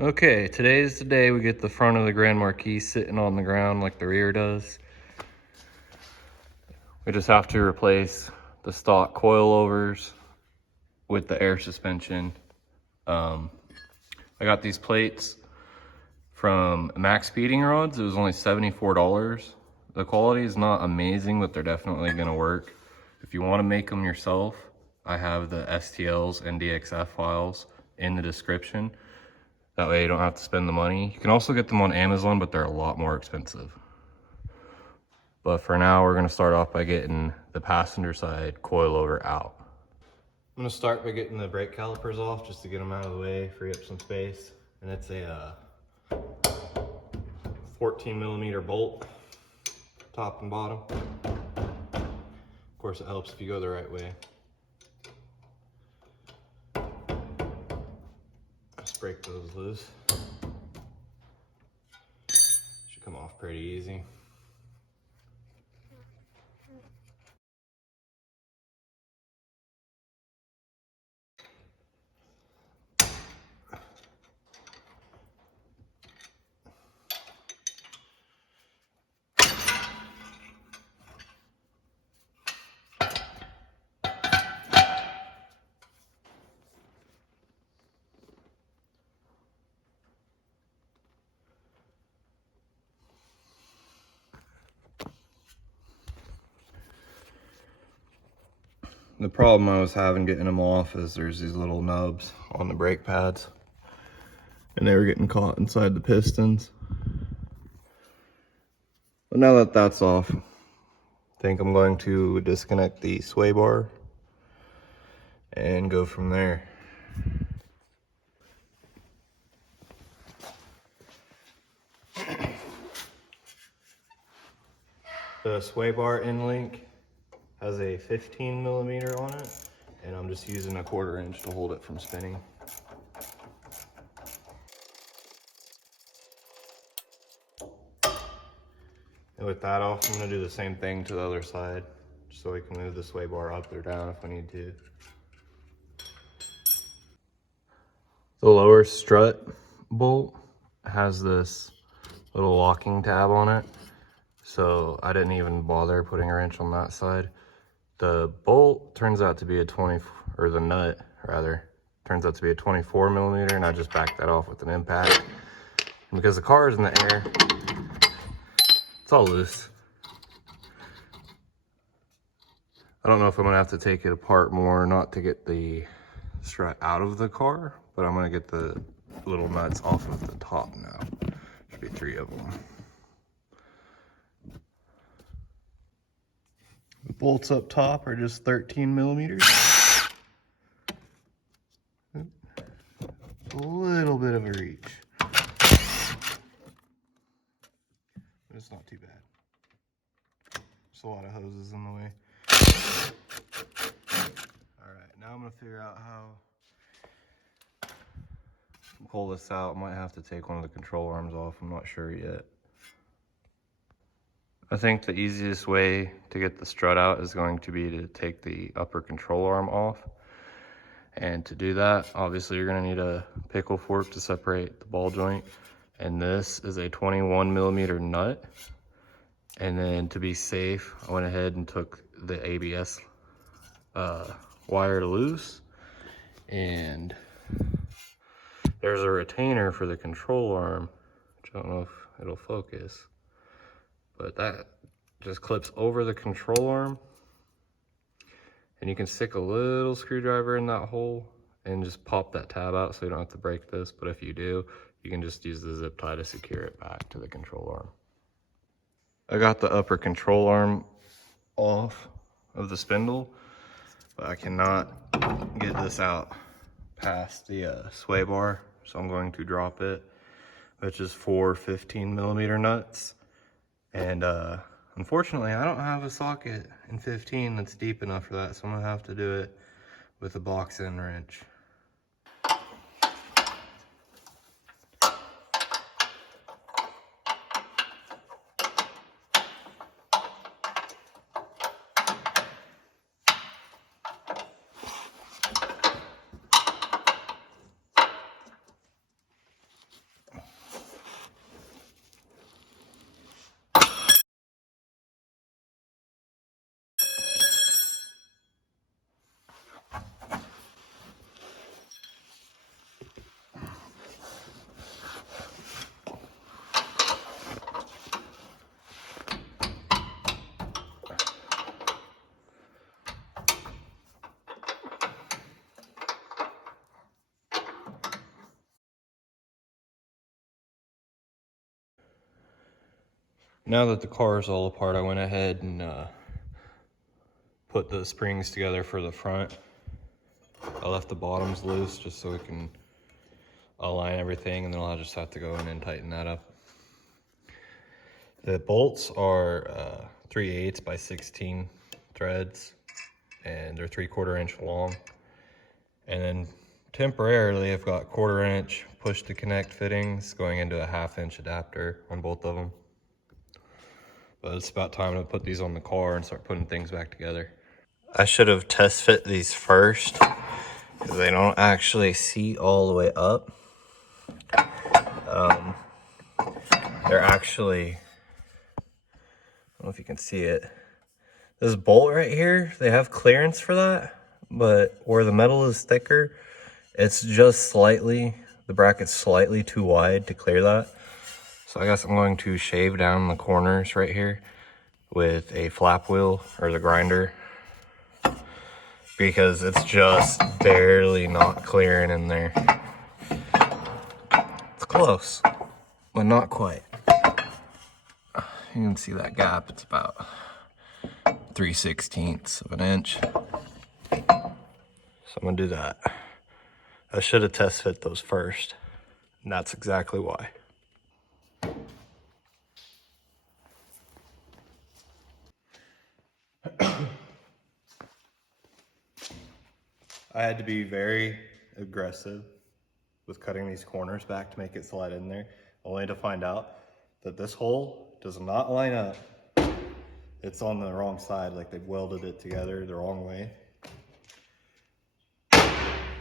Okay, today's the day we get the front of the Grand Marquis sitting on the ground like the rear does. We just have to replace the stock coilovers with the air suspension. I got these plates from MaxpeedingRods. It was only $74. The quality is not amazing, but they're definitely gonna work. If you wanna make them yourself, I have the STLs and DXF files in the description. That way you don't have to spend the money. You can also get them on Amazon, but they're a lot more expensive. But for now, we're gonna start off by getting the passenger side coilover out. I'm gonna start by getting the brake calipers off just to get them out of the way, free up some space. And it's a 14mm bolt, top and bottom. Of course, it helps if you go the right way. Just break those loose. Should come off pretty easy. The problem I was having getting them off is there's these little nubs on the brake pads and they were getting caught inside the pistons. But now that that's off, I think I'm going to disconnect the sway bar and go from there. The sway bar end link has a 15mm on it, and I'm just using a 1/4 inch to hold it from spinning. And with that off, I'm gonna do the same thing to the other side, just so we can move the sway bar up or down if we need to. The lower strut bolt has this little locking tab on it, so I didn't even bother putting a wrench on that side. The bolt turns out to be a the nut rather, turns out to be a 24mm, and I just backed that off with an impact. And because the car is in the air, it's all loose. I don't know if I'm gonna have to take it apart more, not to get the strut out of the car, but I'm gonna get the little nuts off of the top now. Should be 3 of them. The bolts up top are just 13mm. A little bit of a reach. But it's not too bad. There's a lot of hoses in the way. Alright, now I'm gonna figure out how to pull this out. I might have to take one of the control arms off, I'm not sure yet. I think the easiest way to get the strut out is going to be to take the upper control arm off. And to do that, obviously you're gonna need a pickle fork to separate the ball joint. And this is a 21mm nut. And then to be safe, I went ahead and took the ABS wire loose. And there's a retainer for the control arm, which I don't know if it'll focus. But that just clips over the control arm. And you can stick a little screwdriver in that hole and just pop that tab out so you don't have to break this. But if you do, you can just use the zip tie to secure it back to the control arm. I got the upper control arm off of the spindle, but I cannot get this out past the sway bar. So I'm going to drop it, which is 4 15mm nuts. And unfortunately, I don't have a socket in 15 that's deep enough for that, so I'm gonna have to do it with a box end wrench. Now that the car is all apart, I went ahead and put the springs together for the front. I left the bottoms loose just so we can align everything, and then I'll just have to go in and tighten that up. The bolts are 3/8 by 16 threads, and they're 3/4 inch long. And then temporarily I've got 1/4 inch push to connect fittings going into a 1/2 inch adapter on both of them. But it's about time to put these on the car and start putting things back together. I should have test fit these first because they don't actually seat all the way up. They're actually, I don't know if you can see it. This bolt right here, they have clearance for that, but where the metal is thicker, it's just slightly, the bracket's slightly too wide to clear that. So I guess I'm going to shave down the corners right here with a flap wheel or the grinder, because it's just barely not clearing in there. It's close, but not quite. You can see that gap, it's about 3/16 of an inch. So I'm gonna do that. I should have test fit those first, and that's exactly why. I had to be very aggressive with cutting these corners back to make it slide in there, only to find out that this hole does not line up. It's on the wrong side, like they've welded it together the wrong way.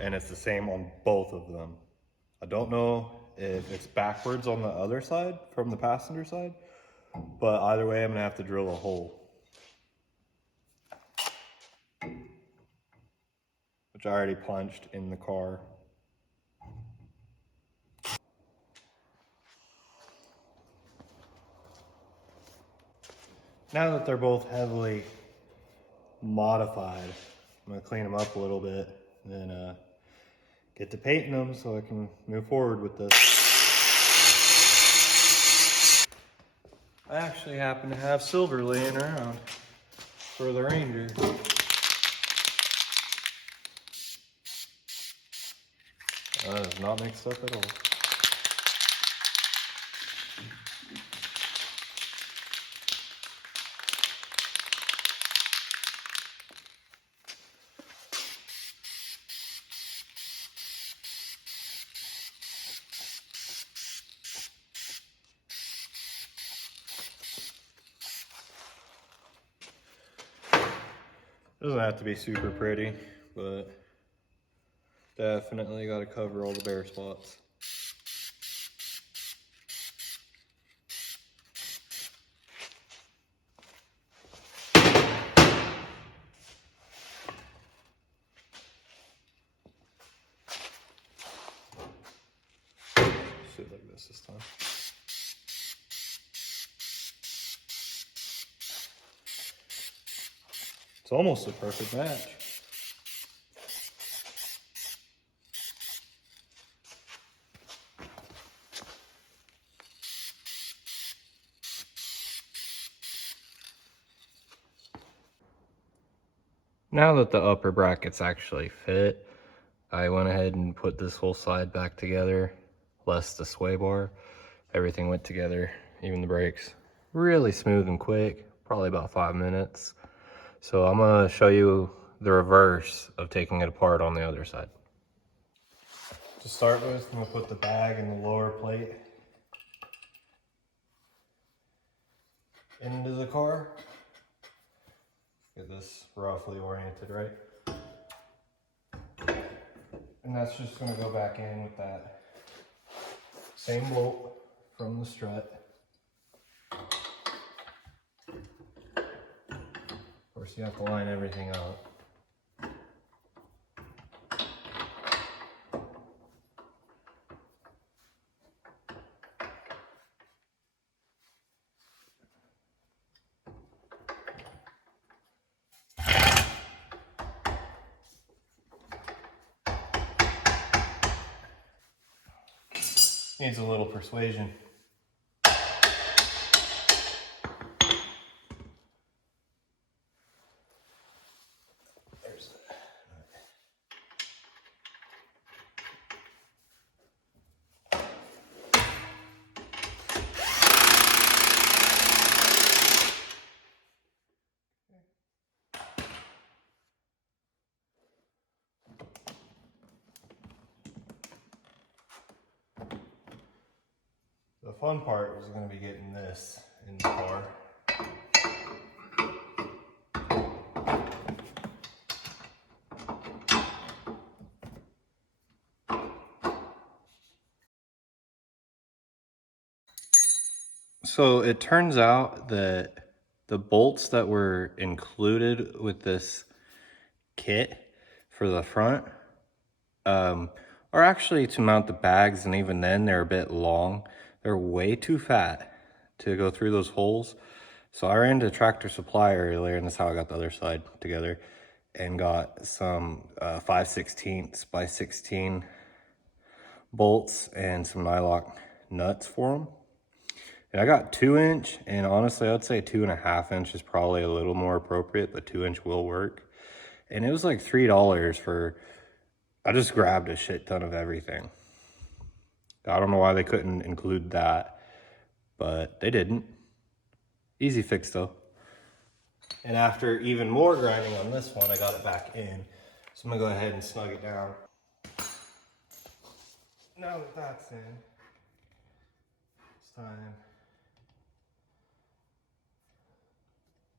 And it's the same on both of them. I don't know if it's backwards on the other side from the passenger side, but either way I'm gonna have to drill a hole, which I already punched in the car. Now that they're both heavily modified, I'm gonna clean them up a little bit and then get to painting them so I can move forward with this. I actually happen to have silver laying around for the Ranger. That is not mixed up at all. Doesn't have to be super pretty, but definitely got to cover all the bare spots. Do it like this time. It's almost a perfect match. Now that the upper brackets actually fit, I went ahead and put this whole side back together, less the sway bar. Everything went together, even the brakes. Really smooth and quick, probably about 5 minutes. So I'm gonna show you the reverse of taking it apart on the other side. To start with, I'm gonna put the bag in the lower plate into the car. Get this roughly oriented, right? And that's just gonna go back in with that same bolt from the strut. Of course, you have to line everything up. Needs a little persuasion. fun part is going to be getting this in the car. So it turns out that the bolts that were included with this kit for the front are actually to mount the bags, and even then they're a bit long. They're way too fat to go through those holes. So I ran to Tractor Supply earlier, and that's how I got the other side together, and got some 5/16 by 16 bolts and some nylock nuts for them. And I got 2-inch, and honestly, I'd say 2.5-inch is probably a little more appropriate, but 2-inch will work. And it was like $3 for, I just grabbed a shit ton of everything. I don't know why they couldn't include that, but they didn't. Easy fix though. And after even more grinding on this one, I got it back in. So I'm gonna go ahead and snug it down. Now that that's in, it's time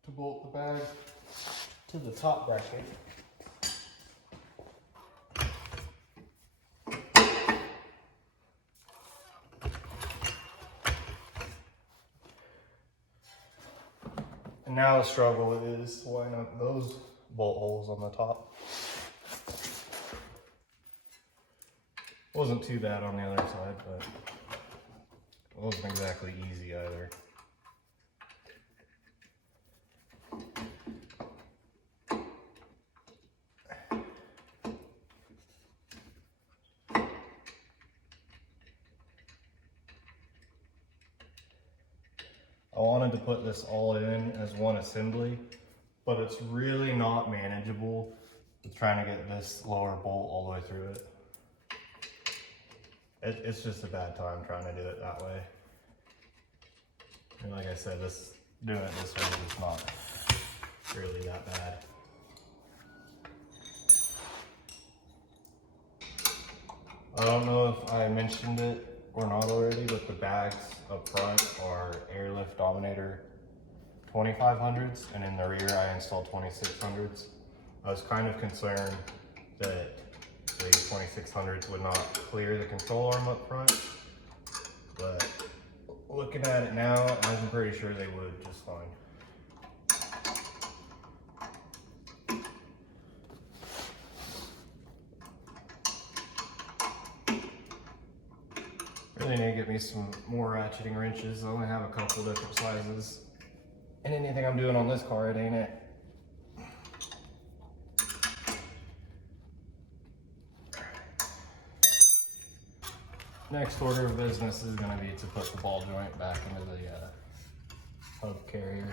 to bolt the bag to the top bracket. And now the struggle is to line up those bolt holes on the top. Wasn't too bad on the other side, but it wasn't exactly easy either. I wanted to put this all in as one assembly, but it's really not manageable with trying to get this lower bolt all the way through it. It's just a bad time trying to do it that way. And like I said, doing it this way is not really that bad. I don't know if I mentioned it or not already, but the bags up front are Airlift Dominator 2500s, and in the rear I installed 2600s. I was kind of concerned that the 2600s would not clear the control arm up front, but looking at it now, I'm pretty sure they would just fine. Really need to get me some more ratcheting wrenches. I only have a couple different sizes. And anything I'm doing on this car, it ain't it. Next order of business is going to be to put the ball joint back into the hub carrier.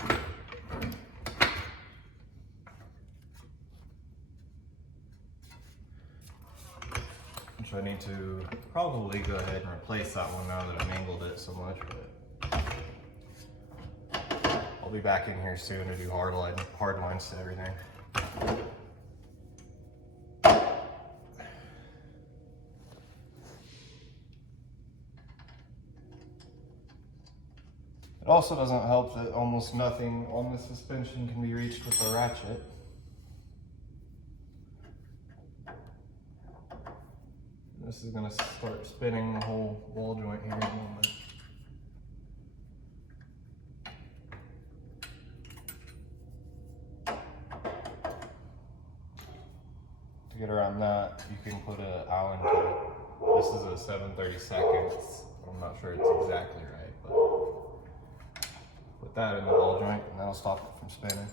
Which I need to probably go ahead and replace that one now that I mangled it so much. But I'll be back in here soon to do hard lines to everything. It also doesn't help that almost nothing on the suspension can be reached with a ratchet. This is going to start spinning the whole ball joint here in a moment. To get around that, you can put an Allen kit. This is a 7/32. I'm not sure it's exactly right, but put that in the ball joint and that'll stop it from spinning.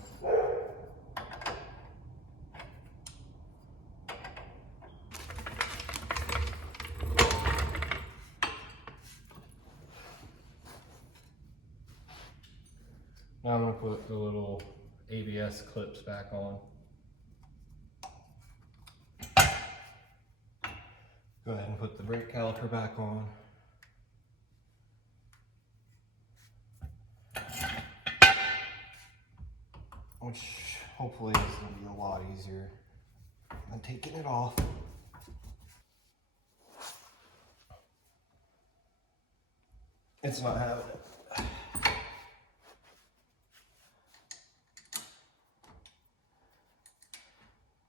Now I'm going to put the little ABS clips back on. Go ahead and put the brake caliper back on. Which hopefully is going to be a lot easier than taking it off. It's not having it.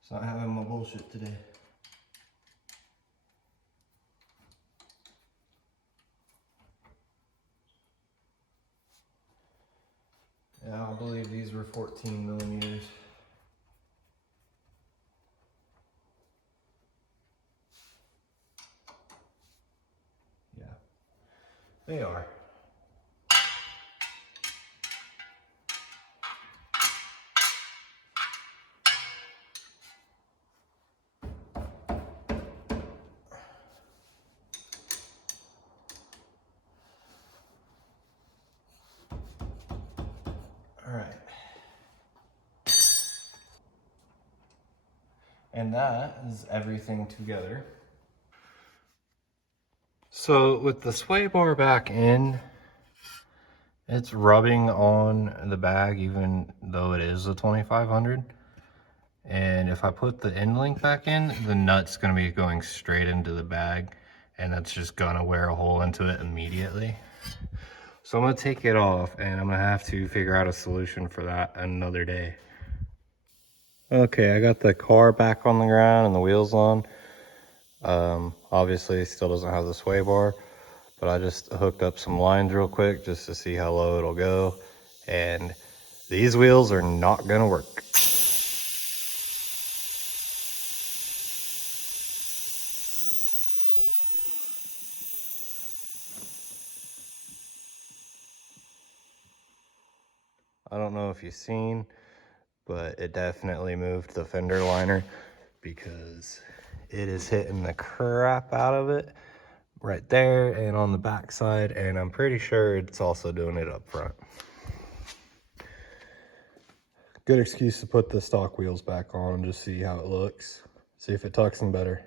It's not having my bullshit today. Yeah, I believe these were 14 millimeters. Yeah, they are. All right. And that is everything together. So with the sway bar back in, it's rubbing on the bag even though it is a 2500. And if I put the end link back in, the nut's gonna be going straight into the bag and that's just gonna wear a hole into it immediately. So I'm gonna take it off and I'm gonna have to figure out a solution for that another day. Okay, I got the car back on the ground and the wheels on. Obviously it still doesn't have the sway bar, but I just hooked up some lines real quick just to see how low it'll go. And these wheels are not gonna work. I don't know if you've seen, but it definitely moved the fender liner because it is hitting the crap out of it right there and on the back side, and I'm pretty sure it's also doing it up front. Good excuse to put the stock wheels back on and just see how it looks. See if it tucks them better.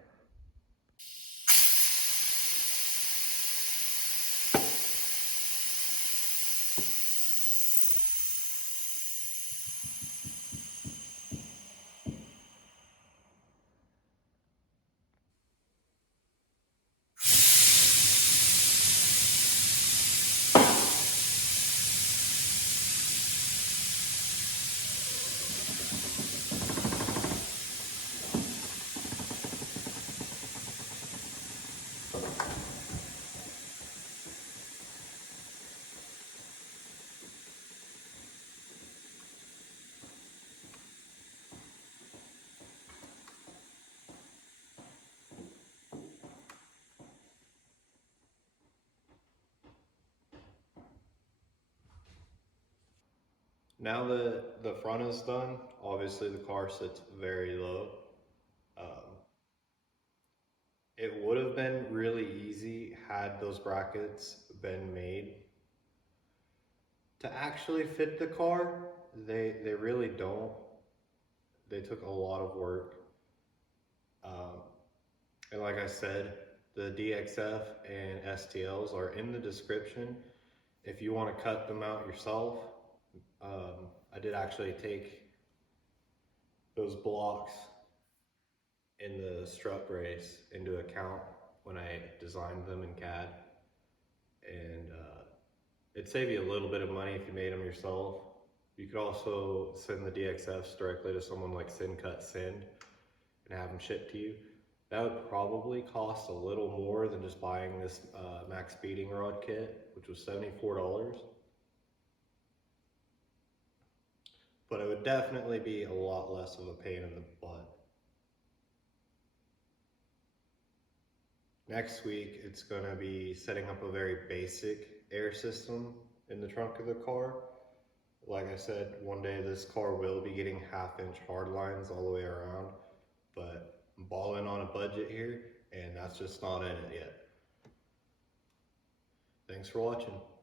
Now that the front is done, obviously the car sits very low. It would have been really easy had those brackets been made to actually fit the car. They really don't. They took a lot of work. And like I said, the DXF and STLs are in the description if you want to cut them out yourself. I did actually take those blocks in the strut brace into account when I designed them in CAD, and it'd save you a little bit of money if you made them yourself. You could also send the DXFs directly to someone like Send and have them shipped to you. That would probably cost a little more than just buying this MaxpeedingRod kit, which was $74. But it would definitely be a lot less of a pain in the butt. Next week, it's gonna be setting up a very basic air system in the trunk of the car. Like I said, one day this car will be getting 1/2-inch hard lines all the way around, but I'm balling on a budget here, and that's just not in it yet. Thanks for watching.